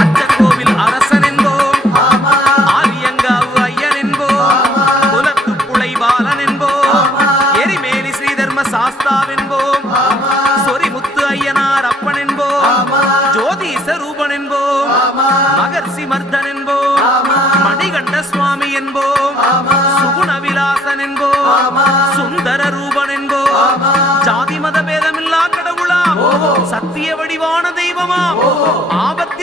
அச்சங்கோவில் அரசன் என்போம், ஆரியங்காவு ஐயன் என்போம், குலத்துப்புழை பாலன் என்போம், எரிமேலி ஸ்ரீதர்ம சாஸ்தாவென்போம், சொரிமுத்து ஐயனார் அப்பன் என்போம், ஜோதிச ரூபன் என்போம், மகர்ஷி மர்தன் என்போம், மணிகண்ட சுவாமி என்போம், சுகுணவிலாசன் என்போம், சுந்தர ரூபன் என்போம், ஜாதி மத பேதமில்லா கடவுளாம், சத்திய வடிவான தெய்வமாம், ஆபத்து